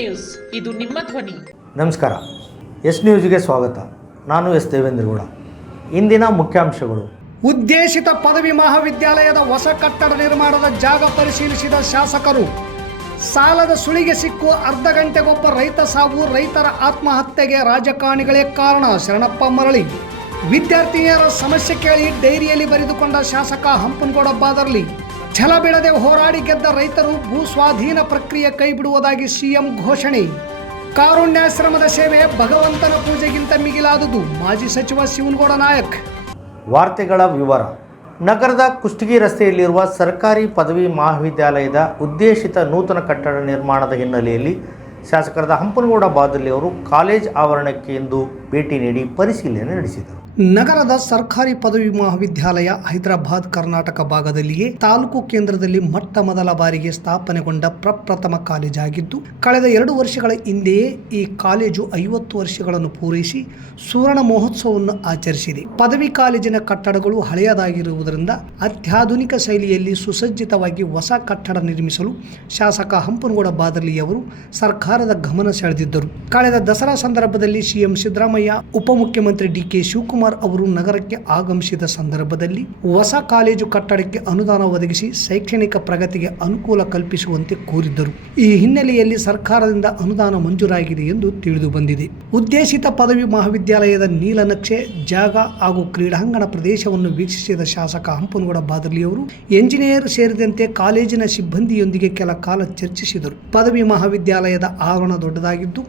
News. ಇದು ನಿಮ್ಮ ಧ್ವನಿ. ನಮಸ್ಕಾರ. ಎಸ್ ನ್ಯೂಸ್ಗೆ ಸ್ವಾಗತ. ನಾನು ಎಸ್ ದೇವೇಂದ್ರಗೌಡ ಇಂದಿನ ಮುಖ್ಯಾಂಶಗಳು. ಉದ್ದೇಶಿತ ಪದವಿ ಮಹಾವಿದ್ಯಾಲಯದ ಹೊಸ ಕಟ್ಟಡ ನಿರ್ಮಾಣದ ಜಾಗ ಪರಿಶೀಲಿಸಿದ ಶಾಸಕರು ಸಾಲದ ಸುಳಿಗೆ ಸಿಕ್ಕು ಅರ್ಧ ಗಂಟೆಗೊಬ್ಬ ರೈತ ಸಾವು ರೈತರ ಆತ್ಮಹತ್ಯೆಗೆ ರಾಜಕಾರಣಿಗಳೇ ಕಾರಣ. ಶರಣಪ್ಪ ಮರಳಿ. ವಿದ್ಯಾರ್ಥಿನಿಯರ ಸಮಸ್ಯೆ ಕೇಳಿ ಡೈರಿಯಲ್ಲಿ ಬರೆದುಕೊಂಡ ಶಾಸಕ ಹಂಪನಗೌಡ ಬಾದರ್ಲಿ. ಛಲ ಬಿಡದೆ ಹೋರಾಡಿ ಗೆದ್ದ ರೈತರು ಭೂ ಸ್ವಾಧೀನ ಪ್ರಕ್ರಿಯೆ ಕೈಬಿಡುವುದಾಗಿ ಸಿಎಂ ಘೋಷಣೆ. ಕಾರುಣ್ಯಾಶ್ರಮದ ಸೇವೆ ಭಗವಂತನ ಪೂಜೆಗಿಂತ ಮಿಗಿಲಾದುದು, ಮಾಜಿ ಸಚಿವ ಶಿವನಗೌಡ ನಾಯಕ್. ವಾರ್ತೆಗಳ ವಿವರ. ನಗರದ ಕುಷ್ಟಗಿ ರಸ್ತೆಯಲ್ಲಿರುವ ಸರ್ಕಾರಿ ಪದವಿ ಮಹಾವಿದ್ಯಾಲಯದ ಉದ್ದೇಶಿತ ನೂತನ ಕಟ್ಟಡ ನಿರ್ಮಾಣದ ಹಿನ್ನೆಲೆಯಲ್ಲಿ ಶಾಸಕರಾದ ಹಂಪನಗೌಡ ಬಾದಲಿ ಅವರು ಕಾಲೇಜ್ ಆವರಣಕ್ಕೆ ಇಂದು ಭೇಟಿ ನೀಡಿ ಪರಿಶೀಲನೆ ನಡೆಸಿದರು. ನಗರದ ಸರ್ಕಾರಿ ಪದವಿ ಮಹಾವಿದ್ಯಾಲಯ ಹೈದರಾಬಾದ್, ಕರ್ನಾಟಕ ಭಾಗದಲ್ಲಿಯೇ ತಾಲೂಕು ಕೇಂದ್ರದಲ್ಲಿ ಮೊಟ್ಟ ಮೊದಲ ಬಾರಿಗೆ ಸ್ಥಾಪನೆಗೊಂಡ ಪ್ರಪ್ರಥಮ ಕಾಲೇಜಾಗಿದ್ದು ಕಳೆದ ಎರಡು ವರ್ಷಗಳ ಹಿಂದೆಯೇ ಈ ಕಾಲೇಜು ಐವತ್ತು ವರ್ಷಗಳನ್ನು ಪೂರೈಸಿ ಸುವರ್ಣ ಮಹೋತ್ಸವವನ್ನು ಆಚರಿಸಿದೆ. ಪದವಿ ಕಾಲೇಜಿನ ಕಟ್ಟಡಗಳು ಹಳೆಯದಾಗಿರುವುದರಿಂದ ಅತ್ಯಾಧುನಿಕ ಶೈಲಿಯಲ್ಲಿ ಸುಸಜ್ಜಿತವಾಗಿ ಹೊಸ ಕಟ್ಟಡ ನಿರ್ಮಿಸಲು ಶಾಸಕ ಹಂಪನಗೌಡ ಬಾದರ್ಲಿಯವರು ಸರ್ಕಾರದ ಗಮನ ಸೆಳೆದಿದ್ದರು. ಕಳೆದ ದಸರಾ ಸಂದರ್ಭದಲ್ಲಿ ಸಿಎಂ ಸಿದ್ದರಾಮಯ್ಯ, ಉಪಮುಖ್ಯಮಂತ್ರಿ ಡಿ ಕೆ ಶಿವಕುಮಾರ್ ಅವರು ನಗರಕ್ಕೆ ಆಗಮಿಸಿದ ಸಂದರ್ಭದಲ್ಲಿ ಹೊಸ ಕಾಲೇಜು ಕಟ್ಟಡಕ್ಕೆ ಅನುದಾನ ಒದಗಿಸಿ ಶೈಕ್ಷಣಿಕ ಪ್ರಗತಿಗೆ ಅನುಕೂಲ ಕಲ್ಪಿಸುವಂತೆ ಕೋರಿದ್ದರು. ಈ ಹಿನ್ನೆಲೆಯಲ್ಲಿ ಸರ್ಕಾರದಿಂದ ಅನುದಾನ ಮಂಜೂರಾಗಿದೆ ಎಂದು ತಿಳಿದು ಬಂದಿದೆ. ಉದ್ದೇಶಿತ ಪದವಿ ಮಹಾವಿದ್ಯಾಲಯದ ನೀಲನಕ್ಷೆ ಜಾಗ ಹಾಗೂ ಕ್ರೀಡಾಂಗಣ ಪ್ರದೇಶವನ್ನು ವೀಕ್ಷಿಸಿದ ಶಾಸಕ ಹಂಪನಗೌಡ ಬಾದರ್ಲಿಯವರು, ಎಂಜಿನಿಯರ್ ಸೇರಿದಂತೆ ಕಾಲೇಜಿನ ಸಿಬ್ಬಂದಿಯೊಂದಿಗೆ ಕೆಲ ಕಾಲ ಚರ್ಚಿಸಿದರು. ಪದವಿ ಮಹಾವಿದ್ಯಾಲಯದ ಆವರಣ ದೊಡ್ಡದಾಗಿದ್ದು,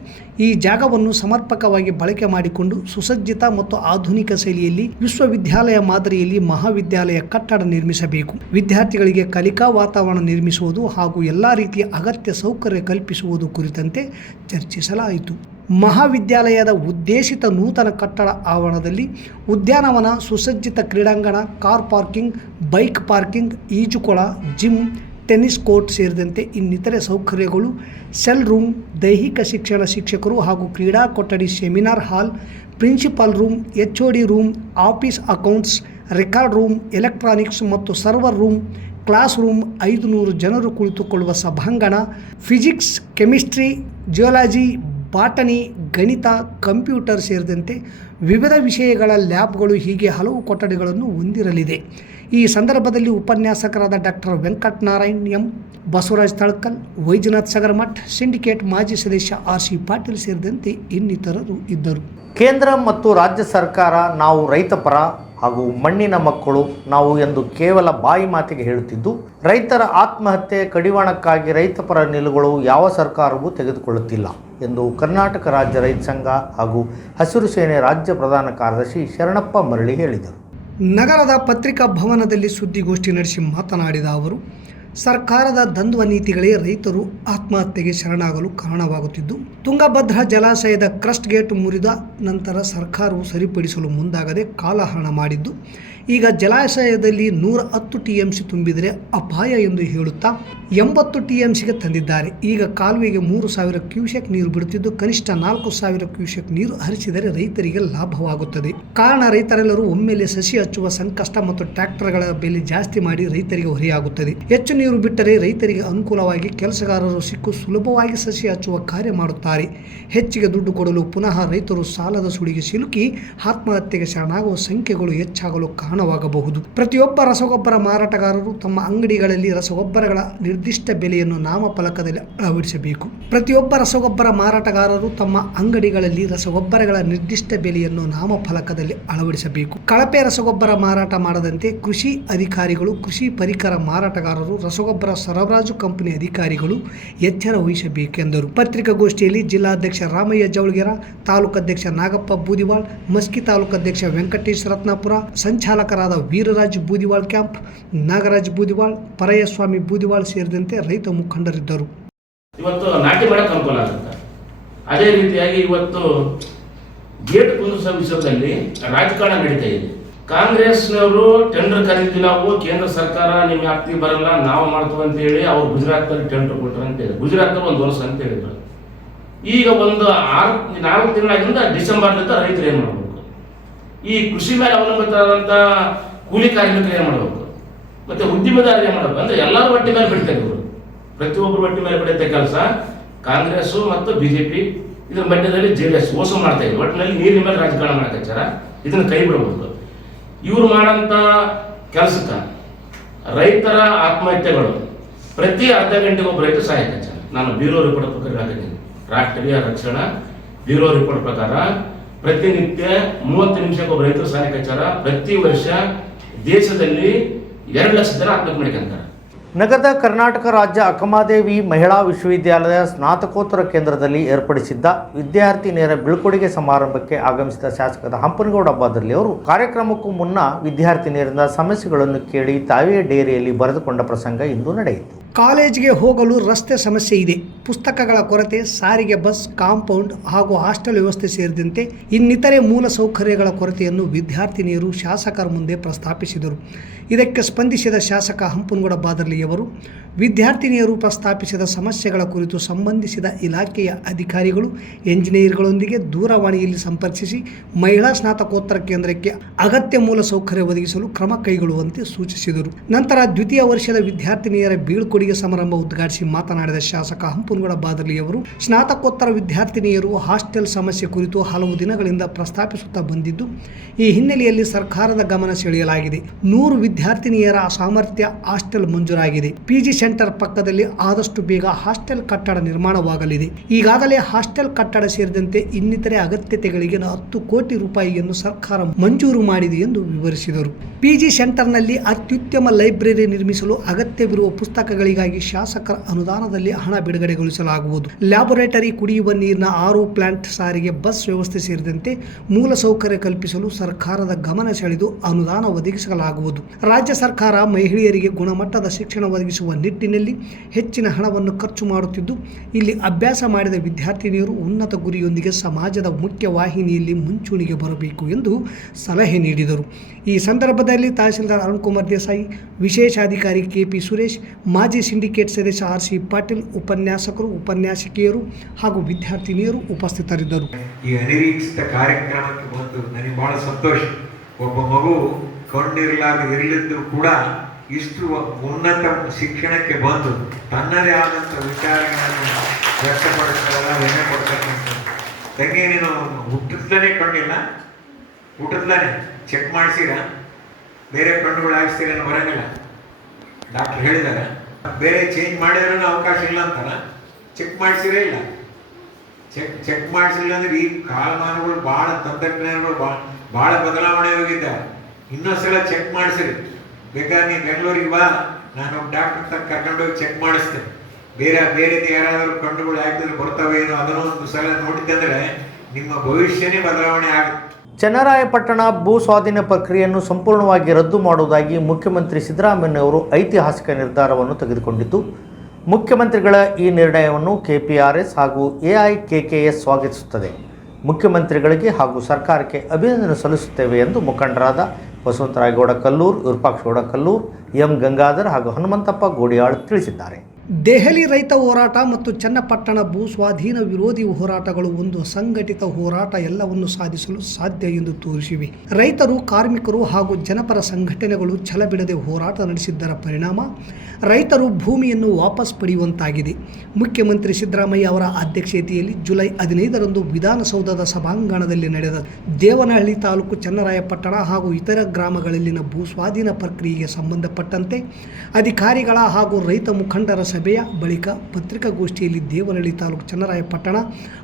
ಈ ಜಾಗವನ್ನು ಸಮರ್ಪಕವಾಗಿ ಬಳಕೆ ಮಾಡಿಕೊಂಡು ಸುಸಜ್ಜಿತ ಮತ್ತು ಆಧುನಿಕ ಶೈಲಿಯಲ್ಲಿ ವಿಶ್ವವಿದ್ಯಾಲಯ ಮಾದರಿಯಲ್ಲಿ ಮಹಾವಿದ್ಯಾಲಯ ಕಟ್ಟಡ ನಿರ್ಮಿಸಬೇಕು. ವಿದ್ಯಾರ್ಥಿಗಳಿಗೆ ಕಲಿಕಾ ವಾತಾವರಣ ನಿರ್ಮಿಸುವುದು ಹಾಗೂ ಎಲ್ಲ ರೀತಿಯ ಅಗತ್ಯ ಸೌಕರ್ಯ ಕಲ್ಪಿಸುವುದು ಕುರಿತಂತೆ ಚರ್ಚಿಸಲಾಯಿತು. ಮಹಾವಿದ್ಯಾಲಯದ ಉದ್ದೇಶಿತ ನೂತನ ಕಟ್ಟಡ ಆವರಣದಲ್ಲಿ ಉದ್ಯಾನವನ, ಸುಸಜ್ಜಿತ ಕ್ರೀಡಾಂಗಣ, ಕಾರ್ ಪಾರ್ಕಿಂಗ್, ಬೈಕ್ ಪಾರ್ಕಿಂಗ್, ಈಜುಕೊಳ, ಜಿಮ್ ಟೆನ್ನಿಸ್ ಕೋರ್ಟ್ ಸೇರಿದಂತೆ ಇನ್ನಿತರೆ ಸೌಕರ್ಯಗಳು, ಸೆಲ್ ರೂಮ್, ದೈಹಿಕ ಶಿಕ್ಷಣ ಶಿಕ್ಷಕರು ಹಾಗೂ ಕ್ರೀಡಾ ಕೊಠಡಿ, seminar hall, principal room, H D room, office accounts, record room, electronics ಮತ್ತು ಸರ್ವರ್ ರೂಮ್, ಕ್ಲಾಸ್ ರೂಮ್ ಐದು ನೂರು ಜನರು ಕುಳಿತುಕೊಳ್ಳುವ ಸಭಾಂಗಣ, ಫಿಸಿಕ್ಸ್, ಕೆಮಿಸ್ಟ್ರಿ, ಜಿಯೋಲಾಜಿ, ಬಾಟನಿ, ಗಣಿತ, ಕಂಪ್ಯೂಟರ್ ಸೇರಿದಂತೆ ವಿವಿಧ ವಿಷಯಗಳ ಲ್ಯಾಬ್ಗಳು ಹೀಗೆ ಹಲವು ಕೊಠಡಿಗಳನ್ನು ಹೊಂದಿರಲಿದೆ. ಈ ಸಂದರ್ಭದಲ್ಲಿ ಉಪನ್ಯಾಸಕರಾದ doctor Venkatanarayan M, Basavaraj Talakal Vaidyanath Sagarmath syndicate ಮಾಜಿ ಸದಸ್ಯ ಆರ್ ಸಿ ಪಾಟೀಲ್ ಸೇರಿದಂತೆ ಇನ್ನಿತರರು ಇದ್ದರು. ಕೇಂದ್ರ ಮತ್ತು ರಾಜ್ಯ ಸರ್ಕಾರ ನಾವು ರೈತಪರ ಹಾಗೂ ಮಣ್ಣಿನ ಮಕ್ಕಳು ನಾವು ಎಂದು ಕೇವಲ ಬಾಯಿ ಮಾತಿಗೆ ಹೇಳುತ್ತಿದ್ದು, ರೈತರ ಆತ್ಮಹತ್ಯೆ ಕಡಿವಾಣಕ್ಕಾಗಿ ರೈತಪರ ನಿಲುಗಳು ಯಾವ ಸರ್ಕಾರವೂ ತೆಗೆದುಕೊಳ್ಳುತ್ತಿಲ್ಲ ಎಂದು ಕರ್ನಾಟಕ ರಾಜ್ಯ ರೈತ ಸಂಘ ಹಾಗೂ ಹಸಿರು ಸೇನೆ ರಾಜ್ಯ ಪ್ರಧಾನ ಕಾರ್ಯದರ್ಶಿ ಶರಣಪ್ಪ ಮರಳಿ ಹೇಳಿದರು. ನಗರದ ಪತ್ರಿಕಾ ಭವನದಲ್ಲಿ ಸುದ್ದಿಗೋಷ್ಠಿ ನಡೆಸಿ ಮಾತನಾಡಿದ ಅವರು, ಸರ್ಕಾರದ ದ್ವಂದ್ವ ನೀತಿಗಳೇ ರೈತರು ಆತ್ಮಹತ್ಯೆಗೆ ಶರಣಾಗಲು ಕಾರಣವಾಗುತ್ತಿದ್ದು, ತುಂಗಭದ್ರಾ ಜಲಾಶಯದ ಕ್ರಸ್ಟ್ ಗೇಟ್ ಮುರಿದ ನಂತರ ಸರ್ಕಾರವು ಸರಿಪಡಿಸಲು ಮುಂದಾಗದೆ ಕಾಲಹರಣ ಮಾಡಿದ್ದು ಈಗ ಜಲಾಶಯದಲ್ಲಿ ನೂರ ಹತ್ತು ಟಿ ಎಂ ಸಿ ತುಂಬಿದರೆ ಅಪಾಯ ಎಂದು ಹೇಳುತ್ತಾ ಎಂಬತ್ತು ಟಿ ಎಂ ಸಿಗೆ ತಂದಿದ್ದಾರೆ. ಈಗ ಕಾಲುವೆಗೆ ಮೂರು ಸಾವಿರ ಕ್ಯೂಸೆಕ್ ನೀರು ಬಿಡುತ್ತಿದ್ದು ಕನಿಷ್ಠ ನಾಲ್ಕು ಸಾವಿರ ಕ್ಯೂಸೆಕ್ ನೀರು ಹರಿಸಿದರೆ ರೈತರಿಗೆ ಲಾಭವಾಗುತ್ತದೆ. ಕಾರಣ ರೈತರೆಲ್ಲರೂ ಒಮ್ಮೆಲೆ ಸಸಿ ಹಚ್ಚುವ ಸಂಕಷ್ಟ ಮತ್ತು ಟ್ರ್ಯಾಕ್ಟರ್ಗಳ ಬೆಲೆ ಜಾಸ್ತಿ ಮಾಡಿ ರೈತರಿಗೆ ಹೊರೆಯಾಗುತ್ತದೆ. ಹೆಚ್ಚು ನೀರು ಬಿಟ್ಟರೆ ರೈತರಿಗೆ ಅನುಕೂಲವಾಗಿ ಕೆಲಸಗಾರರು ಸಿಕ್ಕು ಸುಲಭವಾಗಿ ಸಸಿ ಹಚ್ಚುವ ಕಾರ್ಯ ಮಾಡುತ್ತಾರೆ. ಹೆಚ್ಚಿಗೆ ದುಡ್ಡು ಕೊಡಲು ಪುನಃ ರೈತರು ಸಾಲದ ಸುಳಿಗೆ ಸಿಲುಕಿ ಆತ್ಮಹತ್ಯೆಗೆ ಶರಣಾಗುವ ಸಂಖ್ಯೆಗಳು ಹೆಚ್ಚಾಗಲು ಕಾರಣವಾಗಬಹುದು ಪ್ರತಿಯೊಬ್ಬ ರಸಗೊಬ್ಬರ ಮಾರಾಟಗಾರರು ತಮ್ಮ ಅಂಗಡಿಗಳಲ್ಲಿ ರಸಗೊಬ್ಬರಗಳ ನಿರ್ದಿಷ್ಟ ಬೆಲೆಯನ್ನು ನಾಮಫಲಕದಲ್ಲಿ ಅಳವಡಿಸಬೇಕು. ಪ್ರತಿಯೊಬ್ಬ ರಸಗೊಬ್ಬರ ಮಾರಾಟಗಾರರು ತಮ್ಮ ಅಂಗಡಿಗಳಲ್ಲಿ ರಸಗೊಬ್ಬರಗಳ ನಿರ್ದಿಷ್ಟ ಬೆಲೆಯನ್ನು ನಾಮಫಲಕದಲ್ಲಿ ಅಳವಡಿಸಬೇಕು. ಕಳಪೆ ರಸಗೊಬ್ಬರ ಮಾರಾಟ ಮಾಡದಂತೆ ಕೃಷಿ ಅಧಿಕಾರಿಗಳು, ಕೃಷಿ ಪರಿಕರ ಮಾರಾಟಗಾರರು, ರಸಗೊಬ್ಬರ ಸರಬರಾಜು ಕಂಪನಿ ಅಧಿಕಾರಿಗಳು ಎಚ್ಚರ ವಹಿಸಬೇಕೆಂದರು. ಪತ್ರಿಕಾಗೋಷ್ಠಿಯಲ್ಲಿ ಜಿಲ್ಲಾಧ್ಯಕ್ಷ ರಾಮಯ್ಯ ಜವಳಗೆರ, ತಾಲೂಕಾಧ್ಯಕ್ಷ ನಾಗಪ್ಪ ಬೂದಿವಾಳ್, ಮಸ್ಕಿ ತಾಲೂಕಾಧ್ಯಕ್ಷ ವೆಂಕಟೇಶ್ ರತ್ನಾಪುರ ಸಂಚಾಲಕರಾದ ವೀರರಾಜ್ ಬೂದಿವಾಳ್ ಕ್ಯಾಂಪ್, ನಾಗರಾಜ್ ಬೂದಿವಾಳ್, ಪರಯಸ್ವಾಮಿ ಬೂದಿವಾಳ್ ಸೇರಿದಂತೆ ರೈತ ಮುಖಂಡರಿದ್ದರು. ಇವತ್ತು ನಾಟಿ ಮಾಡಕ್ಕೆ ಅನುಕೂಲ ಆಗುತ್ತೆ. ಅದೇ ರೀತಿಯಾಗಿ ಇವತ್ತು ಗೇಟ್ ಕುಂದಿರಿಸೋ ವಿಷಯದಲ್ಲಿ ರಾಜಕಾರಣ ನಡೀತಾ ಇದೆ. ಕಾಂಗ್ರೆಸ್ನವರು ಟೆಂಡರ್ ಕರೀತಿಲ್ಲ ಅವು ಕೇಂದ್ರ ಸರ್ಕಾರ ನಿಮ್ಗೆ ಆಗ್ತಿ ಬರಲ್ಲ, ನಾವು ಮಾಡ್ತೀವಿ ಅಂತ ಹೇಳಿ ಅವ್ರು ಗುಜರಾತ್ನಲ್ಲಿ ಟೆಂಡರ್ ಕೊಟ್ಟರು ಅಂತ ಹೇಳಿ ಗುಜರಾತ್ನಲ್ಲಿ ಒಂದು ವರ್ಷ ಅಂತ ಹೇಳಿದ್ರು. ಈಗ ಒಂದು ಆರು ನಾಲ್ಕು ತಿಂಗಳಿಂದ ಡಿಸೆಂಬರ್ನಿಂದ ರೈತರು ಏನು ಮಾಡಬೇಕು? ಈ ಕೃಷಿ ಮೇಲೆ ಅವಲಂಬಿತರಾದಂಥ ಕೂಲಿ ಕಾರ್ಮಿಕರು ಏನು ಮಾಡಬೇಕು? ಮತ್ತೆ ಉದ್ಯಮದಾರರು ಏನು ಮಾಡಬೇಕು? ಅಂದ್ರೆ ಎಲ್ಲರ ಒಟ್ಟಿ ಮೇಲೆ ಬಿಡ್ತಾರೆ ಇವರು. ಪ್ರತಿಯೊಬ್ಬರು ಒಟ್ಟಿ ಮೇಲೆ ಬಿಡುತ್ತೆ ಕೆಲಸ. ಕಾಂಗ್ರೆಸ್ ಮತ್ತು ಬಿಜೆಪಿ ಇದ್ರ ಮಧ್ಯದಲ್ಲಿ ಜೆ ಡಿ ಎಸ್ ಮೋಸ ಮಾಡ್ತಾ ಇದ್ರು ಒಟ್ಟಿನಲ್ಲಿ ನೀರಿನ ಮೇಲೆ ರಾಜಕಾರಣ ಮಾಡ್ತಾರ ಇದನ್ನು ಕೈ ಬಿಡಬಹುದು ಇವ್ರು ಮಾಡಂತ ಕೆಲಸಕ್ಕ ರೈತರ ಆತ್ಮಹತ್ಯೆಗಳು ಪ್ರತಿ ಅರ್ಧ ಗಂಟೆಗೆ ಒಬ್ಬ ರೈತ ಸಹಾಯ ನಾನು ಬ್ಯೂರೋ ರಿಪೋರ್ಟ್ ಪ್ರಕಾರ ರಾಷ್ಟ್ರೀಯ ರಕ್ಷಣಾ ಬ್ಯೂರೋ ರಿಪೋರ್ಟ್ ಪ್ರಕಾರ ಪ್ರತಿನಿತ್ಯ ಮೂವತ್ತು ನಿಮಿಷಕ್ಕೆ ಒಬ್ಬ ರೈತರು ಸಾಯಕಚ್ಚಾರ ಪ್ರತಿ ವರ್ಷ ದೇಶದಲ್ಲಿ ಎರಡು ಲಕ್ಷ ಜನ ಆತ್ಮಹತ್ಯೆ ನಗರದ ಕರ್ನಾಟಕ ರಾಜ್ಯ ಅಕ್ಕಮಾದೇವಿ ಮಹಿಳಾ ವಿಶ್ವವಿದ್ಯಾಲಯದ ಸ್ನಾತಕೋತ್ತರ ಕೇಂದ್ರದಲ್ಲಿ ಏರ್ಪಡಿಸಿದ್ದ ವಿದ್ಯಾರ್ಥಿನಿಯರ ಬೀಳ್ಕೊಡುಗೆ ಸಮಾರಂಭಕ್ಕೆ ಆಗಮಿಸಿದ ಶಾಸಕದ ಹಂಪನಗೌಡ ಬಾದರ್ಲಿ ಅವರು ಕಾರ್ಯಕ್ರಮಕ್ಕೂ ಮುನ್ನ ವಿದ್ಯಾರ್ಥಿನಿಯರಿಂದ ಸಮಸ್ಯೆಗಳನ್ನು ಕೇಳಿ ತಾವೇ ಡೇರಿಯಲ್ಲಿ ಬರೆದುಕೊಂಡ ಪ್ರಸಂಗ ಇಂದು ನಡೆಯಿತು. ಕಾಲೇಜಿಗೆ ಹೋಗಲು ರಸ್ತೆ ಸಮಸ್ಯೆ ಇದೆ. ಪುಸ್ತಕಗಳ ಕೊರತೆ, ಸಾರಿಗೆ ಬಸ್, ಕಾಂಪೌಂಡ್ ಹಾಗೂ ಹಾಸ್ಟೆಲ್ ವ್ಯವಸ್ಥೆ ಸೇರಿದಂತೆ ಇನ್ನಿತರೆ ಮೂಲ ಸೌಕರ್ಯಗಳ ಕೊರತೆಯನ್ನು ವಿದ್ಯಾರ್ಥಿನಿಯರು, ಶಾಸಕರ ಮುಂದೆ ಪ್ರಸ್ತಾಪಿಸಿದರು. ಇದಕ್ಕೆ ಸ್ಪಂದಿಸಿದ ಶಾಸಕ ಹಂಪನಗೌಡ ಬಾದರ್ಲಿಯವರು ವಿದ್ಯಾರ್ಥಿನಿಯರು ಪ್ರಸ್ತಾಪಿಸಿದ ಸಮಸ್ಯೆಗಳ ಕುರಿತು ಸಂಬಂಧಿಸಿದ ಇಲಾಖೆಯ ಅಧಿಕಾರಿಗಳು, ಎಂಜಿನಿಯರ್ಗಳೊಂದಿಗೆ ದೂರವಾಣಿಯಲ್ಲಿ ಸಂಪರ್ಕಿಸಿ ಮಹಿಳಾ ಸ್ನಾತಕೋತ್ತರ ಕೇಂದ್ರಕ್ಕೆ ಅಗತ್ಯ ಮೂಲ ಸೌಕರ್ಯ ಒದಗಿಸಲು ಕ್ರಮ ಕೈಗೊಳ್ಳುವಂತೆ ಸೂಚಿಸಿದರು. ನಂತರ ದ್ವಿತೀಯ ವರ್ಷದ ವಿದ್ಯಾರ್ಥಿನಿಯರ ಬೀಳ್ಕೊಡುಗೆ ಸಮಾರಂಭ ಉದ್ಘಾಟಿಸಿ ಮಾತನಾಡಿದ ಶಾಸಕ ಹಂಪನಗೌಡ ಬಾದಲಿಯವರು ಸ್ನಾತಕೋತ್ತರ ವಿದ್ಯಾರ್ಥಿನಿಯರು ಹಾಸ್ಟೆಲ್ ಸಮಸ್ಯೆ ಕುರಿತು ಹಲವು ದಿನಗಳಿಂದ ಪ್ರಸ್ತಾಪಿಸುತ್ತಾ ಬಂದಿದ್ದು, ಈ ಹಿನ್ನೆಲೆಯಲ್ಲಿ ಸರ್ಕಾರದ ಗಮನ ಸೆಳೆಯಲಾಗಿದೆ. ನೂರು ವಿದ್ಯಾರ್ಥಿನಿಯರ ಸಾಮರ್ಥ್ಯ ಹಾಸ್ಟೆಲ್ ಮಂಜೂರಾಗಿದೆ. ಪಿಜಿ ಸೆಂಟರ್ ಪಕ್ಕದಲ್ಲಿ ಆದಷ್ಟು ಬೇಗ ಹಾಸ್ಟೆಲ್ ಕಟ್ಟಡ ನಿರ್ಮಾಣವಾಗಲಿದೆ. ಈಗಾಗಲೇ ಹಾಸ್ಟೆಲ್ ಕಟ್ಟಡ ಸೇರಿದಂತೆ ಇನ್ನಿತರೆ ಅಗತ್ಯತೆಗಳಿಗೆ ಹತ್ತು ಕೋಟಿ ರೂಪಾಯಿಯನ್ನು ಸರ್ಕಾರ ಮಂಜೂರು ಮಾಡಿದೆ ಎಂದು ವಿವರಿಸಿದರು. ಪಿಜಿ ಸೆಂಟರ್ನಲ್ಲಿ ಅತ್ಯುತ್ತಮ ಲೈಬ್ರರಿ ನಿರ್ಮಿಸಲು ಅಗತ್ಯವಿರುವ ಪುಸ್ತಕಗಳಿಗಾಗಿ ಶಾಸಕರ ಅನುದಾನದಲ್ಲಿ ಹಣ ಬಿಡುಗಡೆಗೊಳಿಸಲಾಗುವುದು. ಲ್ಯಾಬೊರೇಟರಿ ಕುಡಿಯುವ ನೀರಿನ ಆರು ಪ್ಲಾಂಟ್ ಸಾರಿಗೆ, ಬಸ್ ವ್ಯವಸ್ಥೆ ಸೇರಿದಂತೆ ಮೂಲ ಸೌಕರ್ಯ ಕಲ್ಪಿಸಲು ಸರ್ಕಾರದ ಗಮನ ಸೆಳೆದು ಅನುದಾನ ಒದಗಿಸಲಾಗುವುದು. ರಾಜ್ಯ ಸರ್ಕಾರ ಮಹಿಳೆಯರಿಗೆ ಗುಣಮಟ್ಟದ ಶಿಕ್ಷಣ ಒದಗಿಸುವ ನಿಟ್ಟಿನಲ್ಲಿ ಹೆಚ್ಚಿನ ಹಣವನ್ನು ಖರ್ಚು ಮಾಡುತ್ತಿದ್ದು, ಇಲ್ಲಿ ಅಭ್ಯಾಸ ಮಾಡಿದ ವಿದ್ಯಾರ್ಥಿನಿಯರು ಉನ್ನತ ಗುರಿಯೊಂದಿಗೆ ಸಮಾಜದ ಮುಖ್ಯ ವಾಹಿನಿಯಲ್ಲಿ ಮುಂಚೂಣಿಗೆ ಬರಬೇಕು ಎಂದು ಸಲಹೆ ನೀಡಿದರು. ಈ ಸಂದರ್ಭದಲ್ಲಿ ತಹಸೀಲ್ದಾರ್ ಅರುಣ್ ಕುಮಾರ್ ದೇಸಾಯಿ, ವಿಶೇಷಾಧಿಕಾರಿ ಕೆಪಿ ಸುರೇಶ್, ಮಾಜಿ ಸಿಂಡಿಕೇಟ್ ಸದಸ್ಯ ಆರ್ ಸಿ ಪಾಟೀಲ್, ಉಪನ್ಯಾಸಕರು, ಉಪನ್ಯಾಸಕಿಯರು ಹಾಗೂ ವಿದ್ಯಾರ್ಥಿನಿಯರು ಉಪಸ್ಥಿತರಿದ್ದರು. ಈ ಅನಿರೀಕ್ಷಿತ ಕಾರ್ಯಕ್ರಮಕ್ಕೆ ಬಂದು ನನಗೆ ಬಹಳ ಸಂತೋಷ. ಒಬ್ಬ ಮಗು ಕೊಂಡಿರಲಾರ್ದ ಇರಲಿದ್ರು ಕೂಡ ಇಷ್ಟು ಉನ್ನತ ಶಿಕ್ಷಣಕ್ಕೆ ಬಂದು ತನ್ನದೇ ಆದಂಥ ವಿಚಾರಗಳನ್ನು ವ್ಯಕ್ತಪಡಿಸಲ್ಲ ಹೆಮ್ಮೆ ಕೊಡ್ತಕ್ಕಂಥ ತಂಗಿ, ನೀನು ಹುಟ್ಟಿದ್ಲೇ ಕಣ್ಣಿಲ್ಲ? ಹುಟ್ಟಿದ್ಲೇ ಚೆಕ್ ಮಾಡಿಸಿರ? ಬೇರೆ ಕಣ್ಣುಗಳು ಹಾಕ್ಸ್ತೀರ ಬರಂಗಿಲ್ಲ? ಡಾಕ್ಟರ್ ಹೇಳಿದಾರೆ ಬೇರೆ ಚೇಂಜ್ ಮಾಡಿದ್ರೂ ಅವಕಾಶ ಇಲ್ಲ ಅಂತಾರ? ಚೆಕ್ ಮಾಡಿಸಿರೇ ಇಲ್ಲ. ಚೆಕ್ ಚೆಕ್ ಮಾಡಿಸಿಲ್ಲ ಅಂದ್ರೆ ಈ ಕಾಲಮಾನಗಳು ಭಾಳ ತಂತ್ರಜ್ಞಾನಗಳು ಭಾಳ ಭಾಳ ಬದಲಾವಣೆ ಹೋಗಿದ್ದಾವೆ ಇನ್ನೊಂದ್ಸಲ ಚೆಕ್ ಮಾಡಿಸಿರಿ. ಬೇಕಾದ್ರೆ ನೀವು ಬೆಂಗಳೂರಿಗೆ ಬಾ, ನಾನು ಒಬ್ಬ ಡಾಕ್ಟರ್ ತಕ್ಕ ಕರ್ಕೊಂಡೋಗಿ ಚೆಕ್ ಮಾಡಿಸ್ತೇನೆ. ಬೇರೆ ಬೇರೆ ಯಾರಾದರೂ ಕಣ್ಣುಗಳು ಬರ್ತಾವೆ ಏನೋ ಅದನ್ನು ಒಂದು ಸಲ ನೋಡಿದ್ದಂದ್ರೆ ನಿಮ್ಮ ಭವಿಷ್ಯನೇ ಬದಲಾವಣೆ ಆಗುತ್ತೆ. ಚನ್ನರಾಯಪಟ್ಟಣ ಭೂ ಸ್ವಾಧೀನ ಪ್ರಕ್ರಿಯೆಯನ್ನು ಸಂಪೂರ್ಣವಾಗಿ ರದ್ದು ಮಾಡುವುದಾಗಿ ಮುಖ್ಯಮಂತ್ರಿ ಸಿದ್ದರಾಮಯ್ಯನವರು ಐತಿಹಾಸಿಕ ನಿರ್ಧಾರವನ್ನು ತೆಗೆದುಕೊಂಡಿದ್ದು, ಮುಖ್ಯಮಂತ್ರಿಗಳ ಈ ನಿರ್ಣಯವನ್ನು ಕೆಪಿಆರ್ಎಸ್ ಹಾಗೂ ಎಐಕೆಕೆಎಸ್ ಸ್ವಾಗತಿಸುತ್ತದೆ. ಮುಖ್ಯಮಂತ್ರಿಗಳಿಗೆ ಹಾಗೂ ಸರ್ಕಾರಕ್ಕೆ ಅಭಿನಂದನೆ ಸಲ್ಲಿಸುತ್ತೇವೆ ಎಂದು ಮುಖಂಡರಾದ ವಸಂತರಾಯಗೌಡ ಕಲ್ಲೂರ್ ವಿರೂಪಾಕ್ಷಗೌಡ ಕಲ್ಲೂರ್ ಎಂ ಗಂಗಾಧರ್ ಹಾಗೂ ಹನುಮಂತಪ್ಪ ಗೋಡಿಯಾಳ್ ತಿಳಿಸಿದ್ದಾರೆ. ದೆಹಲಿ ರೈತ ಹೋರಾಟ ಮತ್ತು ಚನ್ನಪಟ್ಟಣ ಭೂ ಸ್ವಾಧೀನ ವಿರೋಧಿ ಹೋರಾಟಗಳು ಒಂದು ಸಂಘಟಿತ ಹೋರಾಟ ಎಲ್ಲವನ್ನು ಸಾಧಿಸಲು ಸಾಧ್ಯ ಎಂದು ತೋರಿಸಿವೆ. ರೈತರು, ಕಾರ್ಮಿಕರು ಹಾಗೂ ಜನಪರ ಸಂಘಟನೆಗಳು ಛಲಬಿಡದೆ ಹೋರಾಟ ನಡೆಸಿದ್ದರ ಪರಿಣಾಮ ರೈತರು ಭೂಮಿಯನ್ನು ವಾಪಸ್ ಪಡೆಯುವಂತಾಗಿದೆ. ಮುಖ್ಯಮಂತ್ರಿ ಸಿದ್ದರಾಮಯ್ಯ ಅವರ ಅಧ್ಯಕ್ಷತೆಯಲ್ಲಿ ಜುಲೈ ಹದಿನೈದರಂದು ವಿಧಾನಸೌಧದ ಸಭಾಂಗಣದಲ್ಲಿ ನಡೆದ ದೇವನಹಳ್ಳಿ ತಾಲೂಕು ಚನ್ನರಾಯಪಟ್ಟಣ ಹಾಗೂ ಇತರ ಗ್ರಾಮಗಳಲ್ಲಿನ ಭೂ ಸ್ವಾಧೀನ ಪ್ರಕ್ರಿಯೆಗೆ ಸಂಬಂಧಪಟ್ಟಂತೆ ಅಧಿಕಾರಿಗಳ ಹಾಗೂ ರೈತ ಮುಖಂಡರ ಸಭೆಯ ಬಳಿಕ ಪತ್ರಿಕಾಗೋಷ್ಠಿಯಲ್ಲಿ ದೇವನಹಳ್ಳಿ ತಾಲೂಕು ಚನ್ನರಾಯಪಟ್ಟಣ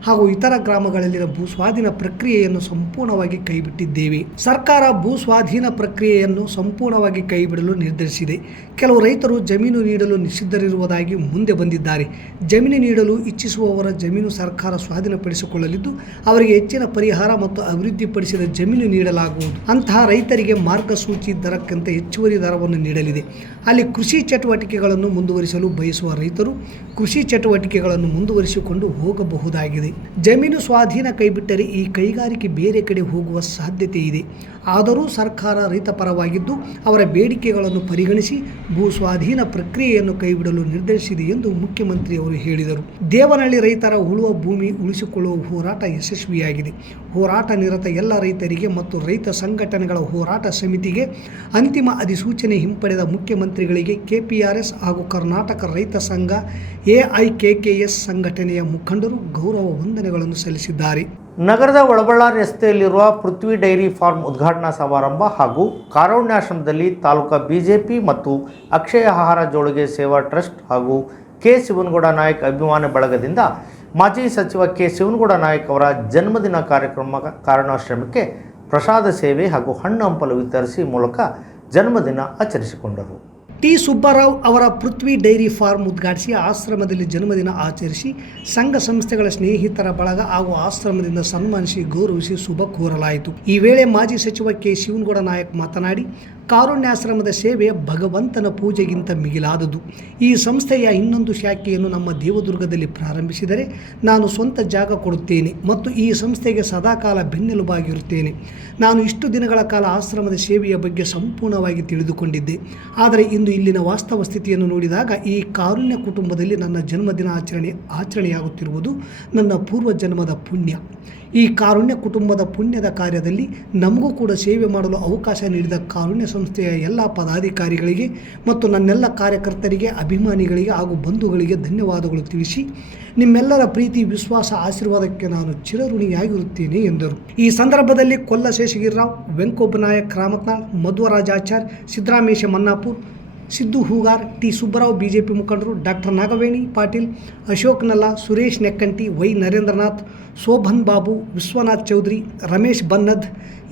ಹಾಗೂ ಇತರ ಗ್ರಾಮಗಳಲ್ಲಿನ ಭೂ ಸ್ವಾಧೀನ ಪ್ರಕ್ರಿಯೆಯನ್ನು ಸಂಪೂರ್ಣವಾಗಿ ಕೈಬಿಟ್ಟಿದ್ದೇವೆ. ಸರ್ಕಾರ ಭೂ ಸ್ವಾಧೀನ ಪ್ರಕ್ರಿಯೆಯನ್ನು ಸಂಪೂರ್ಣವಾಗಿ ಕೈಬಿಡಲು ನಿರ್ಧರಿಸಿದೆ. ಕೆಲವು ರೈತರು ಜಮೀನು ನೀಡಲು ನಿಷಿದ್ಧರಿರುವುದಾಗಿ ಮುಂದೆ ಬಂದಿದ್ದಾರೆ. ಜಮೀನು ನೀಡಲು ಇಚ್ಛಿಸುವವರ ಜಮೀನು ಸರ್ಕಾರ ಸ್ವಾಧೀನಪಡಿಸಿಕೊಳ್ಳಲಿದ್ದು, ಅವರಿಗೆ ಹೆಚ್ಚಿನ ಪರಿಹಾರ ಮತ್ತು ಅಭಿವೃದ್ಧಿಪಡಿಸಿದ ಜಮೀನು ನೀಡಲಾಗುವುದು. ಅಂತಹ ರೈತರಿಗೆ ಮಾರ್ಗಸೂಚಿ ದರಕ್ಕಿಂತ ಹೆಚ್ಚುವರಿ ದರವನ್ನು ನೀಡಲಿದೆ. ಅಲ್ಲಿ ಕೃಷಿ ಚಟುವಟಿಕೆಗಳನ್ನು ಮುಂದುವರಿಸಲು ಬಯಸುವ ರೈತರು ಕೃಷಿ ಚಟುವಟಿಕೆಗಳನ್ನು ಮುಂದುವರಿಸಿಕೊಂಡು ಹೋಗಬಹುದಾಗಿದೆ. ಜಮೀನು ಸ್ವಾಧೀನ ಕೈಬಿಟ್ಟರೆ ಈ ಕೈಗಾರಿಕೆ ಬೇರೆ ಕಡೆ ಹೋಗುವ ಸಾಧ್ಯತೆ ಇದೆ ಆದರೂ ಸರ್ಕಾರ ರೈತ ಪರವಾಗಿದ್ದು ಅವರ ಬೇಡಿಕೆಗಳನ್ನು ಪರಿಗಣಿಸಿ ಭೂ ಸ್ವಾಧೀನ ಪ್ರಕ್ರಿಯೆಯನ್ನು ಕೈಬಿಡಲು ನಿರ್ಧರಿಸಿದೆ ಎಂದು ಮುಖ್ಯಮಂತ್ರಿಯವರು ಹೇಳಿದರು. ದೇವನಹಳ್ಳಿ ರೈತರ ಉಳುವ ಭೂಮಿ ಉಳಿಸಿಕೊಳ್ಳುವ ಹೋರಾಟ ಯಶಸ್ವಿಯಾಗಿದೆ. ಹೋರಾಟ ನಿರತ ಎಲ್ಲ ರೈತರಿಗೆ ಮತ್ತು ರೈತ ಸಂಘಟನೆಗಳ ಹೋರಾಟ ಸಮಿತಿಗೆ ಅಂತಿಮ ಅಧಿಸೂಚನೆ ಹಿಂಪಡೆದ ಮುಖ್ಯಮಂತ್ರಿಗಳಿಗೆ ಕೆಪಿಆರ್ಎಸ್ ಹಾಗೂ ಕರ್ನಾಟಕ ರೈತ ಸಂಘ ಎಐಕೆಕೆಎಸ್ ಸಂಘಟನೆಯ ಮುಖಂಡರು ಗೌರವ ವಂದನೆಗಳನ್ನು ಸಲ್ಲಿಸಿದ್ದಾರೆ. ನಗರದ ಒಳಬಳ್ಳಾರಿ ರಸ್ತೆಯಲ್ಲಿರುವ ಪೃಥ್ವಿ ಡೈರಿ ಫಾರ್ಮ್ ಉದ್ಘಾಟನಾ ಸಮಾರಂಭ ಹಾಗೂ ಕಾರೌಣ್ಯಾಶ್ರಮದಲ್ಲಿ ತಾಲೂಕಾ ಬಿಜೆಪಿ ಮತ್ತು ಅಕ್ಷಯ ಆಹಾರ ಜೋಳಿಗೆ ಸೇವಾ ಟ್ರಸ್ಟ್ ಹಾಗೂ ಕೆ ಶಿವನಗೌಡ ನಾಯಕ್ ಅಭಿಮಾನ ಬಳಗದಿಂದ ಮಾಜಿ ಸಚಿವ ಕೆ ಶಿವನಗೌಡ ನಾಯಕ್ ಅವರ ಜನ್ಮದಿನ ಕಾರ್ಯಕ್ರಮ ಕಾರಣಾಶ್ರಮಕ್ಕೆ ಪ್ರಸಾದ ಸೇವೆ ಹಾಗೂ ಹಣ್ಣು ಹಂಪಲು ವಿತರಿಸಿ ಮೂಲಕ ಜನ್ಮದಿನ ಆಚರಿಸಿಕೊಂಡರು. ಟಿ ಸುಬ್ಬಾರಾವ್ ಅವರ ಪೃಥ್ವಿ ಡೈರಿ ಫಾರ್ಮ್ ಉದ್ಘಾಟಿಸಿ ಆಶ್ರಮದಲ್ಲಿ ಜನ್ಮದಿನ ಆಚರಿಸಿ ಸಂಘ ಸಂಸ್ಥೆಗಳ ಸ್ನೇಹಿತರ ಬಳಗ ಹಾಗೂ ಆಶ್ರಮದಿಂದ ಸನ್ಮಾನಿಸಿ ಗೌರವಿಸಿ ಶುಭ ಕೋರಲಾಯಿತು. ಈ ವೇಳೆ ಮಾಜಿ ಸಚಿವ ಕೆ. ಶಿವನಗೌಡ ನಾಯಕ್ ಮಾತನಾಡಿ ಕಾರುಣ್ಯಾಶ್ರಮದ ಸೇವೆ ಭಗವಂತನ ಪೂಜೆಗಿಂತ ಮಿಗಿಲಾದುದು. ಈ ಸಂಸ್ಥೆಯ ಇನ್ನೊಂದು ಶಾಖೆಯನ್ನು ನಮ್ಮ ದೇವದುರ್ಗದಲ್ಲಿ ಪ್ರಾರಂಭಿಸಿದರೆ ನಾನು ಸ್ವಂತ ಜಾಗ ಕೊಡುತ್ತೇನೆ ಮತ್ತು ಈ ಸಂಸ್ಥೆಗೆ ಸದಾಕಾಲ ಬೆನ್ನೆಲುಬಾಗಿರುತ್ತೇನೆ. ನಾನು ಇಷ್ಟು ದಿನಗಳ ಕಾಲ ಆಶ್ರಮದ ಸೇವೆಯ ಬಗ್ಗೆ ಸಂಪೂರ್ಣವಾಗಿ ತಿಳಿದುಕೊಂಡಿದ್ದೆ. ಆದರೆ ಇಂದು ಇಲ್ಲಿನ ವಾಸ್ತವ ಸ್ಥಿತಿಯನ್ನು ನೋಡಿದಾಗ ಈ ಕಾರುಣ್ಯ ಕುಟುಂಬದಲ್ಲಿ ನನ್ನ ಜನ್ಮದಿನ ಆಚರಣೆ ಆಚರಣೆಯಾಗುತ್ತಿರುವುದು ನನ್ನ ಪೂರ್ವ ಜನ್ಮದ ಪುಣ್ಯ. ಈ ಕಾರುಣ್ಯ ಕುಟುಂಬದ ಪುಣ್ಯದ ಕಾರ್ಯದಲ್ಲಿ ನಮಗೂ ಕೂಡ ಸೇವೆ ಮಾಡಲು ಅವಕಾಶ ನೀಡಿದ ಕಾರುಣ್ಯ ಸಂಸ್ಥೆಯ ಎಲ್ಲ ಪದಾಧಿಕಾರಿಗಳಿಗೆ ಮತ್ತು ನನ್ನೆಲ್ಲ ಕಾರ್ಯಕರ್ತರಿಗೆ, ಅಭಿಮಾನಿಗಳಿಗೆ ಹಾಗೂ ಬಂಧುಗಳಿಗೆ ಧನ್ಯವಾದಗಳು ತಿಳಿಸಿ, ನಿಮ್ಮೆಲ್ಲರ ಪ್ರೀತಿ, ವಿಶ್ವಾಸ, ಆಶೀರ್ವಾದಕ್ಕೆ ನಾನು ಚಿರಋಣಿಯಾಗಿರುತ್ತೇನೆ ಎಂದರು. ಈ ಸಂದರ್ಭದಲ್ಲಿ ಕೊಲ್ಲ ಶೇಷಗಿರಿರಾವ್ ವೆಂಕೋಬ ನಾಯಕ್ ರಾಮತ್ನಾಳ್ ಮಧ್ವರಾಜಾಚಾರ್ ಸಿದ್ದರಾಮೇಶ ಮನ್ನಾಪುರ್ ಸಿದ್ದು ಹೂಗಾರ್, ಟಿ ಸುಬ್ಬರಾವ್, ಬಿಜೆಪಿ ಮುಖಂಡರು ಡಾಕ್ಟರ್ ನಾಗವೇಣಿ ಪಾಟೀಲ್, ಅಶೋಕ್ ನಲ್ಲ, ಸುರೇಶ್ ನೆಕ್ಕಂಟಿ, ವೈ ನರೇಂದ್ರನಾಥ್, ಶೋಭನ್ ಬಾಬು, ವಿಶ್ವನಾಥ್ ಚೌಧರಿ, ರಮೇಶ್ ಬನ್ನದ್,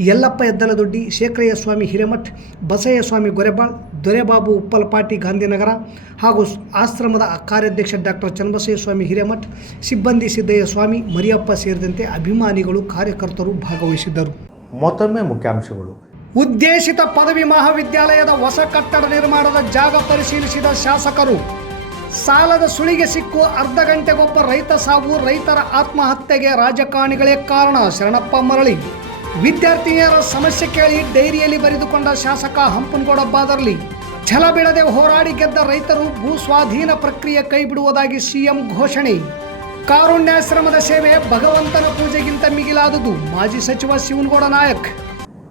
ಯಲ್ಲಪ್ಪ ಎದ್ದಲದೊಡ್ಡಿ ಶೇಖರಯ್ಯ ಸ್ವಾಮಿ ಹಿರೇಮಠ್ ಬಸಯ್ಯ ಸ್ವಾಮಿ ಗೊರೆಬಾಳ್, ದೊರೆಬಾಬು ಉಪ್ಪಲಪಾಟಿ ಗಾಂಧಿನಗರ ಹಾಗೂ ಆಶ್ರಮದ ಕಾರ್ಯಾಧ್ಯಕ್ಷ ಡಾಕ್ಟರ್ ಚನ್ನಬಸಯ್ಯ ಸ್ವಾಮಿ ಹಿರೇಮಠ್, ಸಿಬ್ಬಂದಿ ಸಿದ್ದಯ್ಯ ಸ್ವಾಮಿ ಮರಿಯಪ್ಪ ಸೇರಿದಂತೆ ಅಭಿಮಾನಿಗಳು ಕಾರ್ಯಕರ್ತರು ಭಾಗವಹಿಸಿದ್ದರು. ಮತ್ತೊಮ್ಮೆ ಮುಖ್ಯಾಂಶಗಳು. ಉದ್ದೇಶಿತ ಪದವಿ ಮಹಾವಿದ್ಯಾಲಯದ ಹೊಸ ಕಟ್ಟಡ ನಿರ್ಮಾಣದ ಜಾಗ ಪರಿಶೀಲಿಸಿದ ಶಾಸಕರು, ಸಾಲದ ಸುಳಿಗೆ ಸಿಕ್ಕು ಅರ್ಧ ಗಂಟೆಗೊಬ್ಬ ರೈತ ಸಾವು, ರೈತರ ಆತ್ಮಹತ್ಯೆಗೆ ರಾಜಕಾರಣಿಗಳೇ ಕಾರಣ. ಶರಣಪ್ಪ ಮರಳಿ. ವಿದ್ಯಾರ್ಥಿನಿಯರ ಸಮಸ್ಯೆ ಕೇಳಿ ಡೈರಿಯಲ್ಲಿ ಬರೆದುಕೊಂಡ ಶಾಸಕ ಹಂಪನಗೌಡ ಬಾದರ್ಲಿ, ಛಲ ಬಿಡದೆ ಹೋರಾಡಿ ಗೆದ್ದ ರೈತರು ಭೂ ಸ್ವಾಧೀನ ಪ್ರಕ್ರಿಯೆ ಕೈಬಿಡುವುದಾಗಿ ಸಿಎಂ ಘೋಷಣೆ. ಕಾರುಣ್ಯಾಶ್ರಮದ ಸೇವೆ ಭಗವಂತನ ಪೂಜೆಗಿಂತ ಮಿಗಿಲಾದುದು, ಮಾಜಿ ಸಚಿವ ಶಿವನಗೌಡ ನಾಯಕ್.